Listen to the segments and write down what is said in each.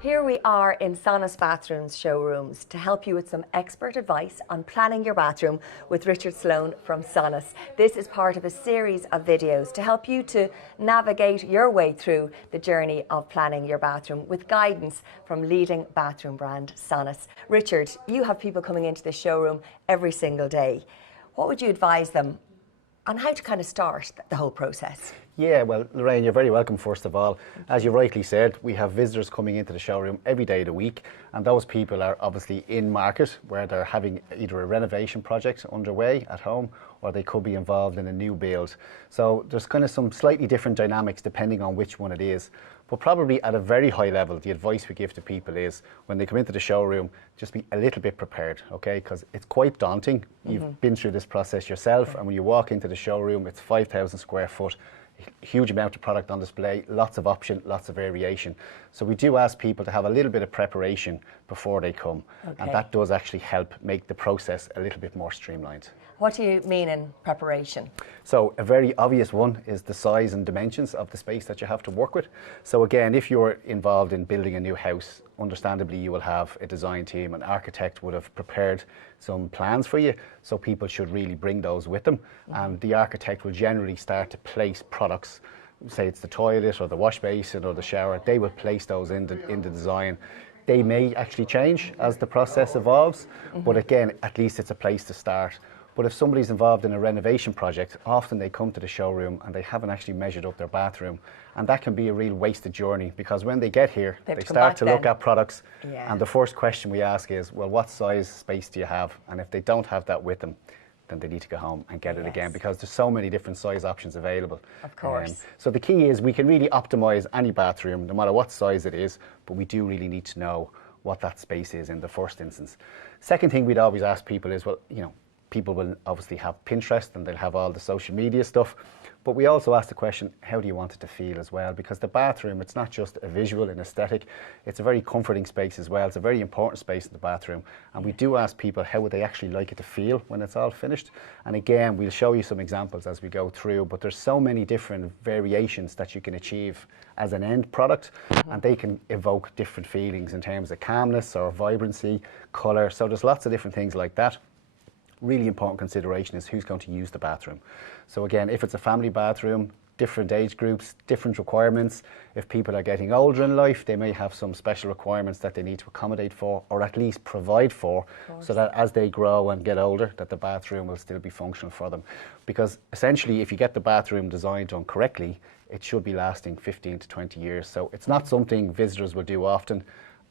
Here we are in SONAS Bathrooms Showrooms to help you with some expert advice on planning your bathroom with Richard Sloan from SONAS. This is part of a series of videos to help you to navigate your way through the journey of planning your bathroom with guidance from leading bathroom brand SONAS. Richard, you have people coming into the showroom every single day. What would you advise them on how to kind of start the whole process? Yeah, well, Lorraine, you're very welcome, first of all. As you rightly said, we have visitors coming into the showroom every day of the week, and those people are obviously in market where they're having either a renovation project underway at home, or they could be involved in a new build. So there's kind of some slightly different dynamics depending on which one it is. But probably at a very high level, the advice we give to people is when they come into the showroom, just be a little bit prepared, okay? Because it's quite daunting. You've been through this process yourself, and when you walk into the showroom, it's 5,000 square foot. Huge amount of product on display, lots of option, lots of variation. So we do ask people to have a little bit of preparation before they come, and that does actually help make the process a little bit more streamlined. What do you mean in preparation? So a very obvious one is the size and dimensions of the space that you have to work with. So again, if you're involved in building a new house, understandably you will have a design team, an architect would have prepared some plans for you, so people should really bring those with them. And the architect will generally start to place products, say it's the toilet or the wash basin or the shower, they will place those in the design. They may actually change as the process evolves, but again, at least it's a place to start. But if somebody's involved in a renovation project, often they come to the showroom and they haven't actually measured up their bathroom. And that can be a real wasted journey, because when they get here, they start to look at products. And the first question we ask is, well, what size space do you have? And if they don't have that with them, then they need to go home and get it again, because there's so many different size options available. Of course. So the key is we can really optimize any bathroom, no matter what size it is, but we do really need to know what that space is in the first instance. Second thing we'd always ask people is, well, you know, people will obviously have Pinterest and they'll have all the social media stuff, but we also ask the question, how do you want it to feel as well? Because the bathroom, it's not just a visual and aesthetic, it's a very comforting space as well. It's a very important space in the bathroom, and we do ask people how would they actually like it to feel when it's all finished. And again, we'll show you some examples as we go through, but there's so many different variations that you can achieve as an end product, and they can evoke different feelings in terms of calmness or vibrancy, colour, so there's lots of different things like that. Really important consideration is who's going to use the bathroom. So again, if it's a family bathroom, different age groups, different requirements. If people are getting older in life, they may have some special requirements that they need to accommodate for, or at least provide for, so that as they grow and get older, that the bathroom will still be functional for them. Because essentially, if you get the bathroom designed done correctly, it should be lasting 15 to 20 years. So it's not something visitors will do often.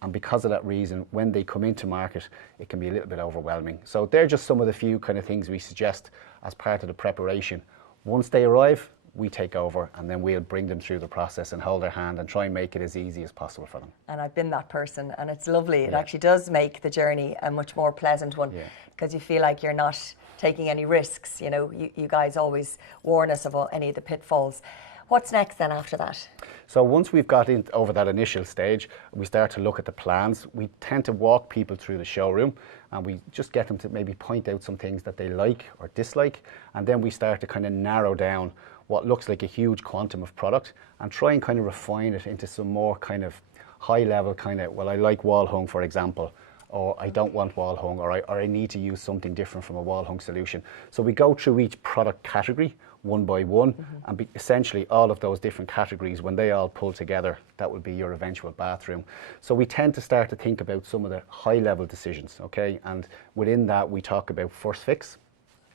And because of that reason, when they come into market, it can be a little bit overwhelming. So they're just some of the few kind of things we suggest as part of the preparation. Once they arrive, we take over, and then we'll bring them through the process and hold their hand and try and make it as easy as possible for them. And I've been that person, and it's lovely. It actually does make the journey a much more pleasant one, because you feel like you're not taking any risks. You know, you guys always warn us of any of the pitfalls. What's next then after that? So once we've got over that initial stage, we start to look at the plans. We tend to walk people through the showroom, and we just get them to maybe point out some things that they like or dislike, and then we start to kind of narrow down what looks like a huge quantum of product and try and kind of refine it into some more kind of high level kind of, well, I like wall hung, for example, or I don't want wall hung, or I need to use something different from a wall hung solution. So we go through each product category one by one, and essentially all of those different categories, when they all pull together, that will be your eventual bathroom. So we tend to start to think about some of the high level decisions, okay? And within that, we talk about first fix.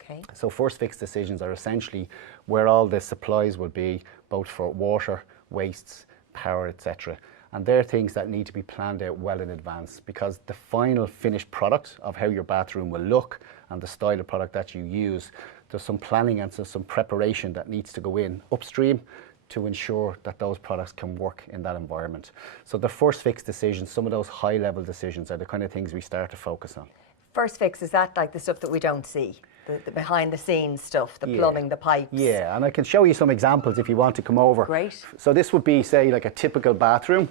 Okay. So first fix decisions are essentially where all the supplies will be, both for water, wastes, power, etc. And they're things that need to be planned out well in advance, because the final finished product of how your bathroom will look and the style of product that you use, there's some planning and some preparation that needs to go in upstream to ensure that those products can work in that environment. So the first fix decisions, some of those high level decisions, are the kind of things we start to focus on. First fix, is that like the stuff that we don't see? The behind the scenes stuff, the plumbing, the pipes? Yeah, and I can show you some examples if you want to come over. Great. So this would be, say, like a typical bathroom.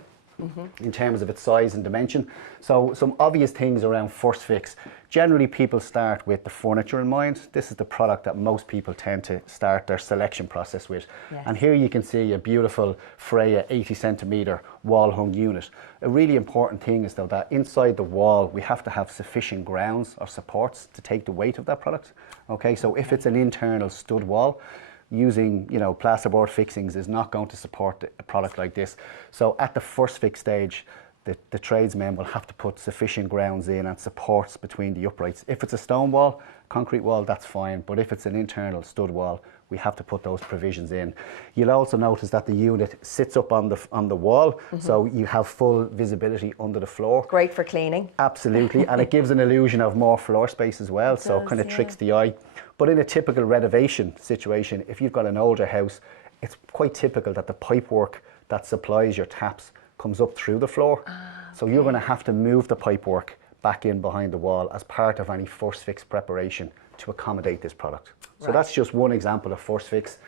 in terms of its size and dimension. So some obvious things around first fix. Generally people start with the furniture in mind. This is the product that most people tend to start their selection process with. Yes. And here you can see a beautiful Freya 80 centimetre wall hung unit. A really important thing is though that inside the wall we have to have sufficient grounds or supports to take the weight of that product. Okay, so if it's an internal stud wall, using plasterboard fixings is not going to support a product like this. So at the first fix stage, the tradesmen will have to put sufficient grounds in and supports between the uprights. If it's a stone wall, concrete wall, that's fine, but if it's an internal stud wall, we have to put those provisions in. You'll also notice that the unit sits up on the wall, so you have full visibility under the floor. Great for cleaning. Absolutely, and it gives an illusion of more floor space as well, so it kind of tricks the eye. But in a typical renovation situation, if you've got an older house, it's quite typical that the pipework that supplies your taps comes up through the floor. So you're going to have to move the pipework back in behind the wall as part of any first fix preparation to accommodate this product. So that's just one example of first fix.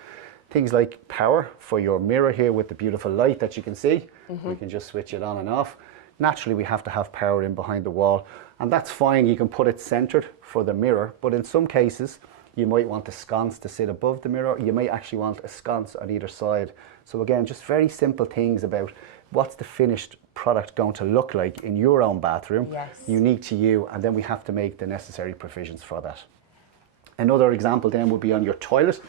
Things like power for your mirror here with the beautiful light that you can see. We can just switch it on and off. Naturally, we have to have power in behind the wall, and that's fine. You can put it centered for the mirror, but in some cases, you might want a sconce to sit above the mirror. You might actually want a sconce on either side. So again, just very simple things about what's the finished product going to look like in your own bathroom, unique to you, and then we have to make the necessary provisions for that. Another example then would be on your toilet.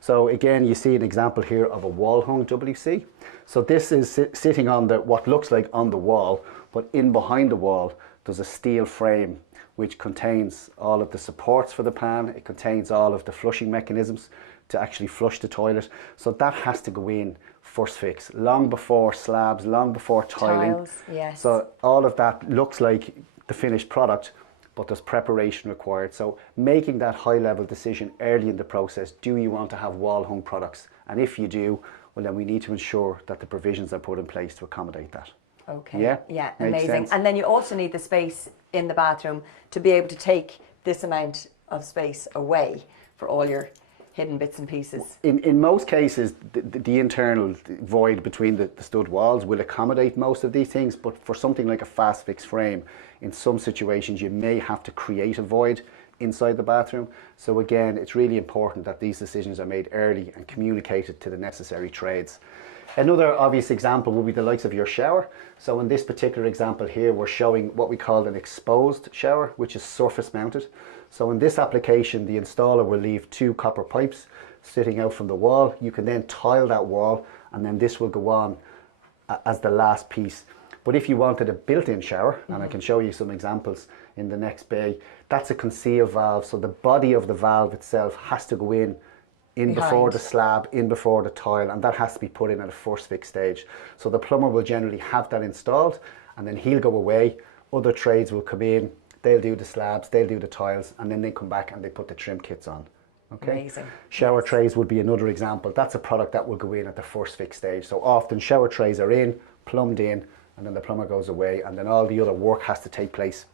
So again, you see an example here of a wall hung WC. So this is sitting on what looks like on the wall, but in behind the wall, there's a steel frame which contains all of the supports for the pan. It contains all of the flushing mechanisms to actually flush the toilet. So that has to go in first fix, long before slabs, long before tiling. Tiles, yes. So all of that looks like the finished product, but there's preparation required. So making that high level decision early in the process, do you want to have wall hung products? And if you do, well then we need to ensure that the provisions are put in place to accommodate that. Okay. Yeah, amazing. sense. And then you also need the space in the bathroom to be able to take this amount of space away for all your hidden bits and pieces. In most cases, the internal void between the stud walls will accommodate most of these things, but for something like a fast fix frame, in some situations you may have to create a void inside the bathroom. So again, it's really important that these decisions are made early and communicated to the necessary trades. Another obvious example would be the likes of your shower. So in this particular example here, we're showing what we call an exposed shower, which is surface mounted. So in this application, the installer will leave 2 copper pipes sitting out from the wall. You can then tile that wall, and then this will go on as the last piece. But if you wanted a built-in shower, and I can show you some examples in the next bay, that's a conceal valve. So the body of the valve itself has to go in before the slab, in before the tile, and that has to be put in at a first fix stage. So the plumber will generally have that installed, and then he'll go away. Other trades will come in, they'll do the slabs, they'll do the tiles, and then they come back and they put the trim kits on. Okay. Amazing. Shower trays would be another example. That's a product that will go in at the first fix stage. So often shower trays are in, plumbed in, and then the plumber goes away, and then all the other work has to take place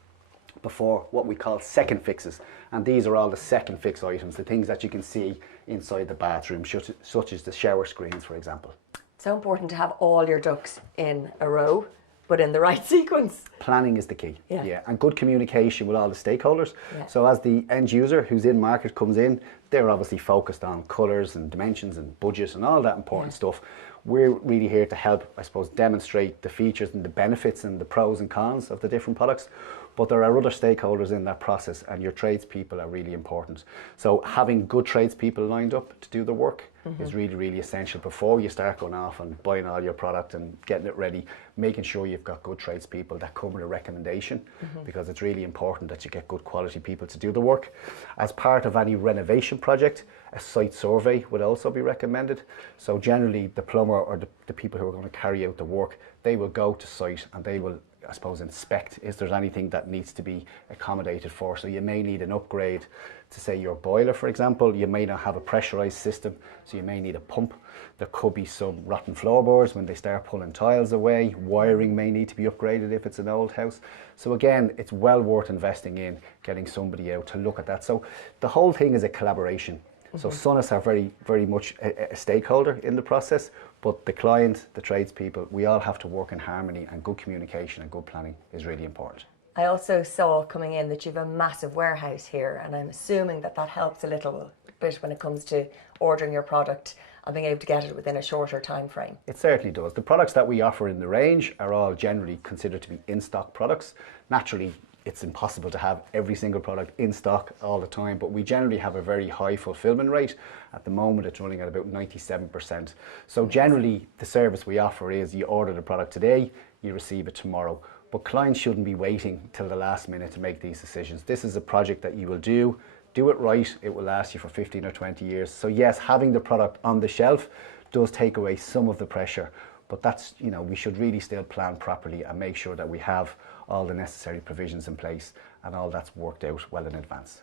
before what we call second fixes. And these are all the second fix items, the things that you can see inside the bathroom, such as the shower screens, for example. So important to have all your ducks in a row, but in the right sequence. Planning is the key. Yeah. And good communication with all the stakeholders. Yeah. So as the end user who's in market comes in, they're obviously focused on colours and dimensions and budget and all that important stuff. We're really here to help, I suppose, demonstrate the features and the benefits and the pros and cons of the different products. But there are other stakeholders in that process, and your tradespeople are really important. So having good tradespeople lined up to do the work is really, really essential before you start going off and buying all your product and getting it ready, making sure you've got good tradespeople that come with a recommendation, because it's really important that you get good quality people to do the work. As part of any renovation project, a site survey would also be recommended. So generally the plumber or the people who are going to carry out the work, they will go to site and they will, I suppose, inspect if there's anything that needs to be accommodated for. So you may need an upgrade to, say, your boiler, for example. You may not have a pressurized system, so you may need a pump. There could be some rotten floorboards when they start pulling tiles away. Wiring may need to be upgraded if it's an old house. So again, it's well worth investing in getting somebody out to look at that. So the whole thing is a collaboration. So SONAS are very much a stakeholder in the process, but the client, the tradespeople, we all have to work in harmony, and good communication and good planning is really important. I also saw coming in that you have a massive warehouse here, and I'm assuming that that helps a little bit when it comes to ordering your product and being able to get it within a shorter time frame. It certainly does. The products that we offer in the range are all generally considered to be in-stock products. Naturally, it's impossible to have every single product in stock all the time, but we generally have a very high fulfillment rate. At the moment, it's running at about 97%. So generally, the service we offer is you order the product today, you receive it tomorrow. But clients shouldn't be waiting till the last minute to make these decisions. This is a project that you will do it right, it will last you for 15 or 20 years. So yes, having the product on the shelf does take away some of the pressure, but that's, you know, we should really still plan properly and make sure that we have all the necessary provisions in place and all that's worked out well in advance.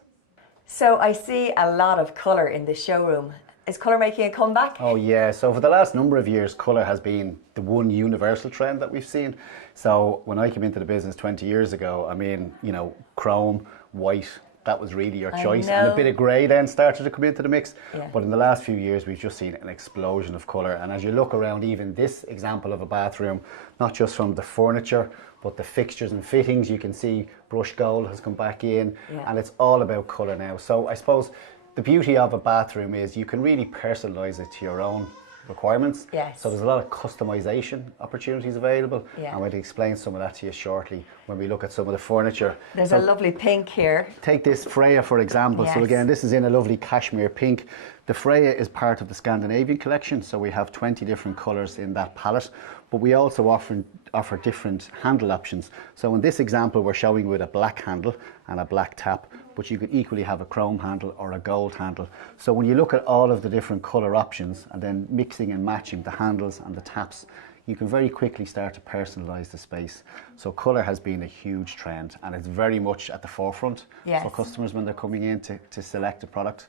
So I see a lot of colour in the showroom. Is colour making a comeback? Oh yeah, so for the last number of years, colour has been the one universal trend that we've seen. So when I came into the business 20 years ago, I mean, you know, chrome, white, that was really your choice. And a bit of grey then started to come into the mix. Yeah. But in the last few years, we've just seen an explosion of colour. And as you look around even this example of a bathroom, not just from the furniture, but the fixtures and fittings, you can see brushed gold has come back in, and it's all about colour now. So I suppose the beauty of a bathroom is you can really personalise it to your own requirements. Yes. So there's a lot of customization opportunities available, and I'm going to explain some of that to you shortly when we look at some of the furniture. There's a lovely pink here. Take this Freya for example. Yes. So again, this is in a lovely cashmere pink. The Freya is part of the Scandinavian collection, so we have 20 different colours in that palette, but we also offer different handle options. So in this example, we're showing with a black handle and a black tap, but you could equally have a chrome handle or a gold handle. So when you look at all of the different colour options and then mixing and matching the handles and the taps, you can very quickly start to personalise the space. So colour has been a huge trend, and it's very much at the forefront for customers when they're coming in to select a product.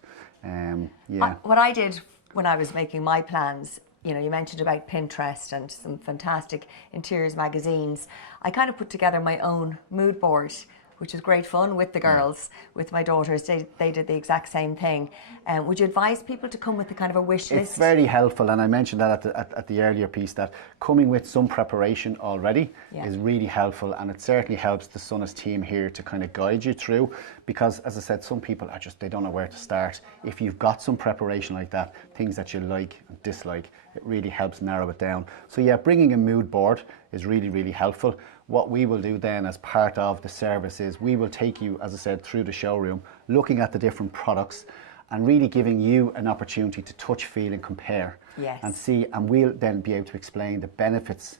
What I did when I was making my plans, you know, you mentioned about Pinterest and some fantastic interiors magazines. I kind of put together my own mood board, which is great fun with the girls, with my daughters. They did the exact same thing. Would you advise people to come with a kind of a wish list? It's very helpful, and I mentioned that at the earlier piece, that coming with some preparation already is really helpful, and it certainly helps the SONAS team here to kind of guide you through, because as I said, some people are just, they don't know where to start. If you've got some preparation like that, things that you like and dislike, it really helps narrow it down. So yeah, bringing a mood board is really, really helpful. What we will do then as part of the service is we will take you, as I said, through the showroom, looking at the different products and really giving you an opportunity to touch, feel and compare and see, and we'll then be able to explain the benefits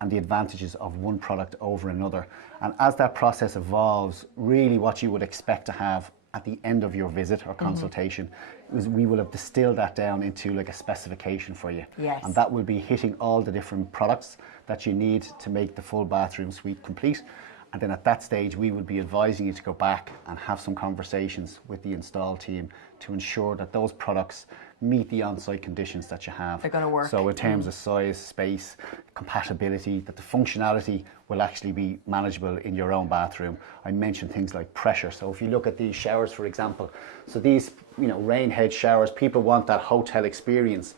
and the advantages of one product over another. And as that process evolves, really what you would expect to have at the end of your visit or consultation is we will have distilled that down into like a specification for you. Yes. And that will be hitting all the different products that you need to make the full bathroom suite complete. And then at that stage, we would be advising you to go back and have some conversations with the install team to ensure that those products meet the on-site conditions that you have. They're going to work. So in terms of size, space, compatibility, that the functionality will actually be manageable in your own bathroom. I mentioned things like pressure. So if you look at these showers, for example, so these, you know, rain head showers, people want that hotel experience.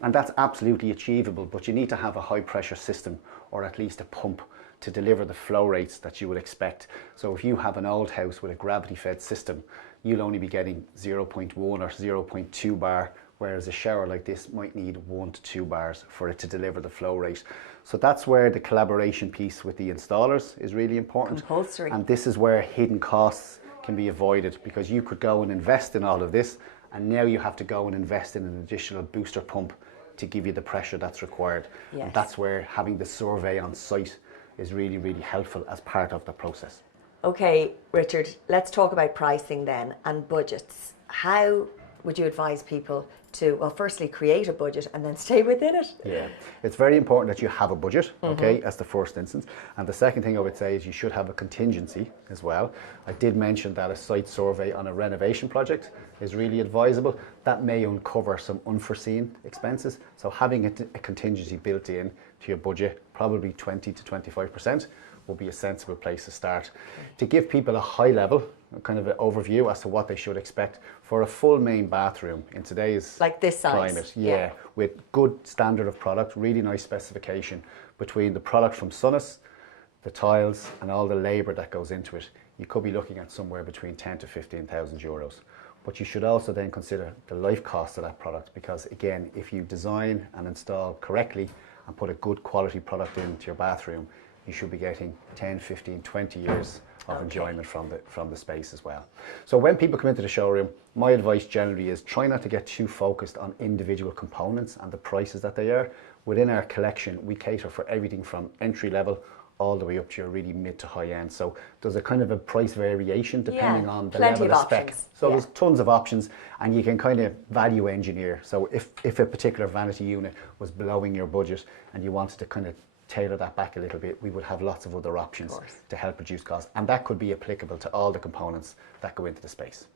And that's absolutely achievable, but you need to have a high pressure system or at least a pump to deliver the flow rates that you would expect. So if you have an old house with a gravity fed system, you'll only be getting 0.1 or 0.2 bar, whereas a shower like this might need 1 to 2 bars for it to deliver the flow rate. So that's where the collaboration piece with the installers is really important. Compulsory. And this is where hidden costs can be avoided, because you could go and invest in all of this, and now you have to go and invest in an additional booster pump to give you the pressure that's required. Yes. And that's where having the survey on site is really, really helpful as part of the process. Okay, Richard, let's talk about pricing then and budgets. How would you advise people to, well, firstly create a budget and then stay within it? Yeah, it's very important that you have a budget, okay, as the first instance. And the second thing I would say is you should have a contingency as well. I did mention that a site survey on a renovation project is really advisable. That may uncover some unforeseen expenses. So having a contingency built in to your budget, probably 20 to 25%, will be a sensible place to start. To give people a high level, kind of an overview as to what they should expect for a full main bathroom in today's like this size. climate. Yeah, with good standard of product, really nice specification between the product from SONAS, the tiles and all the labour that goes into it. You could be looking at somewhere between 10 to 15,000 euros. But you should also then consider the life cost of that product, because again, if you design and install correctly and put a good quality product into your bathroom, you should be getting 10, 15, 20 years of enjoyment from the space as well. So when people come into the showroom, my advice generally is try not to get too focused on individual components and the prices that they are. Within our collection, we cater for everything from entry level all the way up to your really mid to high end. So there's a kind of a price variation depending on the level of spec. Options. So there's tons of options, and you can kind of value engineer. So if a particular vanity unit was blowing your budget and you wanted to kind of tailor that back a little bit, we would have lots of other options to help reduce costs, and that could be applicable to all the components that go into the space.